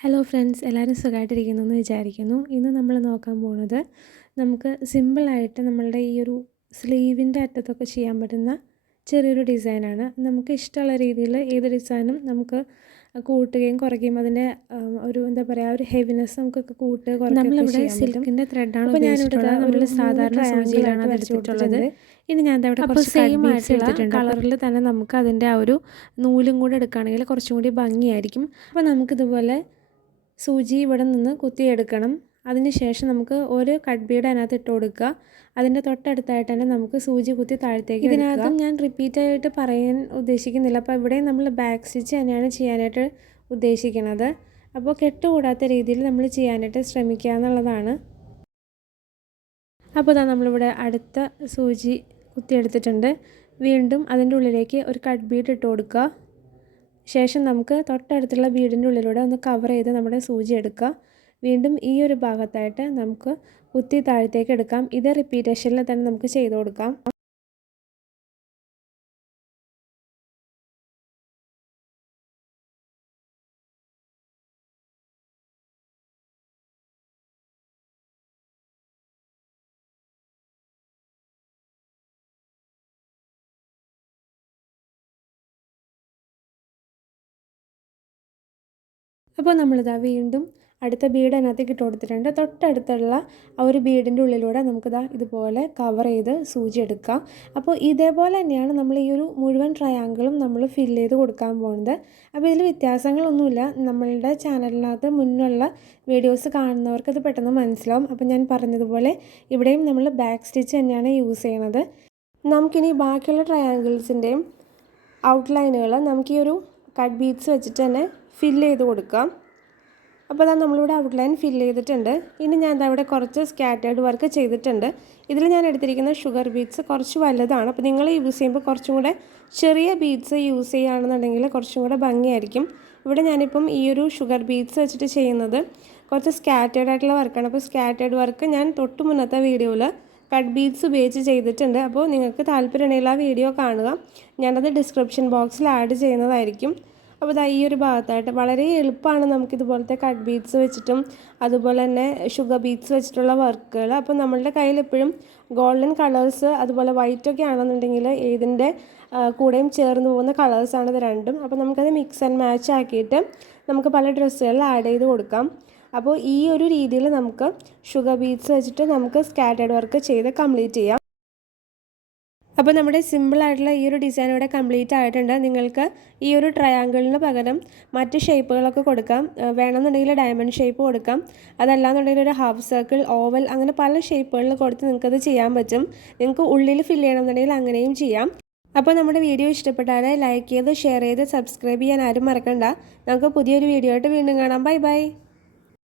Hello friends എല്ലാവരും സുഖമായിട്ടിരിക്കുന്നു എന്ന് വിചാരിക്കുന്നു. ഇന്ന് നമ്മൾ നോക്കാൻ പോണത് നമുക്ക് സിമ്പിളായിട്ട് നമ്മളുടെ ഈ ഒരു സ്ലീവിന്റെ അറ്റത്തൊക്കെ ചെയ്യാൻ പറ്റുന്ന ചെറിയൊരു ഡിസൈനാണ് നമുക്ക് ഇഷ്ടമുള്ള രീതിയിൽ ഏത് ഡിസൈനും നമുക്ക് കൂട്ടുകയും കുറയ്ക്കുകയും അതിന്റെ ഒരു എന്താ പറയുക ഒരു ഹെവിനെസ് നമുക്കൊക്കെ കൂട്ടുക നമ്മളിവിടെ സിൽക്കിന്റെ ത്രെഡാണ് അപ്പോൾ ഞാനിവിടെ നമ്മൾ സാധാരണ സൂചിയിലാണ് എടുത്തിട്ടുള്ളത് ഇനി ഞാൻ അവിടെ കുറച്ച് സെയിം ആയിട്ടുള്ള കളറിൽ തന്നെ നമുക്ക് അതിന്റെ ആ ഒരു നൂലും കൂടെ എടുക്കുകയാണെങ്കിൽ കുറച്ചും കൂടി ഭംഗിയായിരിക്കും. അപ്പോൾ നമുക്കിതുപോലെ സൂചി ഇവിടെ നിന്ന് കുത്തിയെടുക്കണം. അതിന് ശേഷം നമുക്ക് ഒരു കട്ട് ബീഡ് അതിനകത്ത് ഇട്ട് കൊടുക്കുക. അതിന്റെ തൊട്ടടുത്തായിട്ട് തന്നെ നമുക്ക് സൂചി കുത്തി താഴത്തേക്ക് ഇതിനകത്തും ഞാൻ റിപ്പീറ്റായിട്ട് പറയാൻ ഉദ്ദേശിക്കുന്നില്ല. അപ്പോൾ ഇവിടെ നമ്മൾ ബാക്ക് സ്റ്റിച്ച് തന്നെയാണ് ചെയ്യാനായിട്ട് ഉദ്ദേശിക്കുന്നത്. അപ്പോൾ കെട്ടുകൂടാത്ത രീതിയിൽ നമ്മൾ ചെയ്യാനായിട്ട് ശ്രമിക്കുക എന്നുള്ളതാണ്. അപ്പോൾ ഇതാ നമ്മളിവിടെ അടുത്ത സൂചി കുത്തിയെടുത്തിട്ടുണ്ട്. വീണ്ടും അതിന്റെ ഉള്ളിലേക്ക് ഒരു കട്ട് ബീഡ് ഇട്ട് കൊടുക്കുക. ശേഷം നമുക്ക് തൊട്ടടുത്തുള്ള വീടിന്റെ ഉള്ളിലൂടെ ഒന്ന് കവർ ചെയ്ത് നമ്മുടെ സൂചി എടുക്കുക. വീണ്ടും ഈ ഒരു ഭാഗത്തായിട്ട് നമുക്ക് കുത്തി താഴത്തേക്ക് എടുക്കാം. ഇതേ റിപ്പീറ്റേഷനിൽ തന്നെ നമുക്ക് ചെയ്ത് കൊടുക്കാം. അപ്പോൾ നമ്മളിതാ വീണ്ടും അടുത്ത ബീഡ് അതിനകത്തേക്ക് ഇട്ട് കൊടുത്തിട്ടുണ്ട്. തൊട്ടടുത്തുള്ള ആ ഒരു ബീഡിന്റെ ഉള്ളിലൂടെ നമുക്കിതാ ഇതുപോലെ കവർ ചെയ്ത് സൂചി എടുക്കാം. അപ്പോൾ ഇതേപോലെ തന്നെയാണ് നമ്മൾ ഈ ഒരു മുഴുവൻ ട്രയാങ്കിളും നമ്മൾ ഫില്ല് ചെയ്ത് കൊടുക്കാൻ പോകുന്നത് അപ്പോൾ ഇതിൽ വ്യത്യാസങ്ങളൊന്നുമില്ല. നമ്മളുടെ ചാനലിനകത്ത് മുന്നുള്ള വീഡിയോസ് കാണുന്നവർക്ക് അത് പെട്ടെന്ന് മനസ്സിലാവും. അപ്പോൾ ഞാൻ പറഞ്ഞതുപോലെ ഇവിടെയും നമ്മൾ ബാക്ക് സ്റ്റിച്ച് തന്നെയാണ് യൂസ് ചെയ്യണത്. നമുക്കിനി ബാക്കിയുള്ള ട്രയാങ്കിൾസിന്റെയും ഔട്ട്ലൈനുകൾ നമുക്ക് ഈ ഒരു കട്ട് ബീഡ്സ് വെച്ചിട്ട് തന്നെ ഫില്ല് ചെയ്ത് കൊടുക്കാം. അപ്പോൾ അതാ നമ്മളിവിടെ ഔട്ട്ലൈൻ ഫില്ല് ചെയ്തിട്ടുണ്ട്. ഇനി ഞാൻ എന്താ ഇവിടെ കുറച്ച് സ്കാറ്റേർഡ് വർക്ക് ചെയ്തിട്ടുണ്ട്. ഇതിൽ ഞാൻ എടുത്തിരിക്കുന്ന ഷുഗർ ബീഡ്സ് കുറച്ച് വലുതാണ്. അപ്പോൾ നിങ്ങൾ യൂസ് ചെയ്യുമ്പോൾ കുറച്ചും കൂടെ ചെറിയ ബീഡ്സ് യൂസ് ചെയ്യുകയാണെന്നുണ്ടെങ്കിൽ കുറച്ചും കൂടെ ഭംഗിയായിരിക്കും. ഇവിടെ ഞാനിപ്പം ഈ ഒരു ഷുഗർ ബീഡ്സ് വെച്ചിട്ട് ചെയ്യുന്നത് കുറച്ച് സ്കാറ്റേർഡ് ആയിട്ടുള്ള വർക്കാണ് അപ്പോൾ സ്കാറ്റേർഡ് വർക്ക് ഞാൻ തൊട്ട് മുന്നത്തെ വീഡിയോയിൽ കട്ട് ബീഡ്സ് ഉപയോഗിച്ച് ചെയ്തിട്ടുണ്ട്. അപ്പോൾ നിങ്ങൾക്ക് താല്പര്യമുണ്ടെങ്കിൽ ആ വീഡിയോ കാണുക. ഞാനത് ഡിസ്ക്രിപ്ഷൻ ബോക്സിൽ ആഡ് ചെയ്യുന്നതായിരിക്കും. അപ്പോൾ ഇതാ ഈ ഒരു ഭാഗത്തായിട്ട് വളരെ എളുപ്പമാണ് നമുക്ക് ഇതുപോലത്തെ കട്ട് ബീഡ്സ് വെച്ചിട്ടും അതുപോലെ തന്നെ ഷുഗർ ബീഡ്സ് വെച്ചിട്ടുള്ള വർക്കുകൾ. അപ്പോൾ നമ്മളുടെ കയ്യിൽ എപ്പോഴും ഗോൾഡൻ കളേഴ്സ് അതുപോലെ വൈറ്റ് ഒക്കെ ആണെന്നുണ്ടെങ്കിൽ ഏതിന്റെ കൂടെയും ചേർന്ന് പോകുന്ന കളേഴ്സാണ് ഇത് രണ്ടും. അപ്പോൾ നമുക്കത് മിക്സ് ആൻഡ് മാച്ച് ആക്കിയിട്ട് നമുക്ക് പല ഡ്രസ്സുകളിൽ ആഡ് ചെയ്ത് കൊടുക്കാം. അപ്പോൾ ഈ ഒരു രീതിയിൽ നമുക്ക് ഷുഗർ ബീഡ്സ് വെച്ചിട്ട് നമുക്ക് സ്കാറ്റേഡ് വർക്ക് ചെയ്ത് കംപ്ലീറ്റ് ചെയ്യാം. അപ്പോൾ നമ്മുടെ സിമ്പിൾ ആയിട്ടുള്ള ഈ ഒരു ഡിസൈൻ ഇവിടെ കംപ്ലീറ്റ് ആയിട്ടുണ്ട്. നിങ്ങൾക്ക് ഈ ഒരു ട്രയാങ്കിളിന് പകരം മറ്റ് ഷേപ്പുകളൊക്കെ കൊടുക്കാം. വേണമെന്നുണ്ടെങ്കിൽ ഡയമണ്ട് ഷേപ്പ് കൊടുക്കാം. അതല്ലാന്നുണ്ടെങ്കിൽ ഒരു ഹാഫ് സർക്കിൾ ഓവൽ അങ്ങനെ പല ഷേപ്പുകളിൽ കൊടുത്ത് നിങ്ങൾക്കത് ചെയ്യാൻ പറ്റും. നിങ്ങൾക്ക് ഉള്ളിൽ ഫില്ല് ചെയ്യണമെന്നുണ്ടെങ്കിൽ അങ്ങനെയും ചെയ്യാം. അപ്പോൾ നമ്മുടെ വീഡിയോ ഇഷ്ടപ്പെട്ടാൽ ലൈക്ക് ചെയ്ത് ഷെയർ ചെയ്ത് സബ്സ്ക്രൈബ് ചെയ്യാൻ ആരും മറക്കണ്ട. നമുക്ക് പുതിയൊരു വീഡിയോ ആയിട്ട് വീണ്ടും കാണാം. Bye bye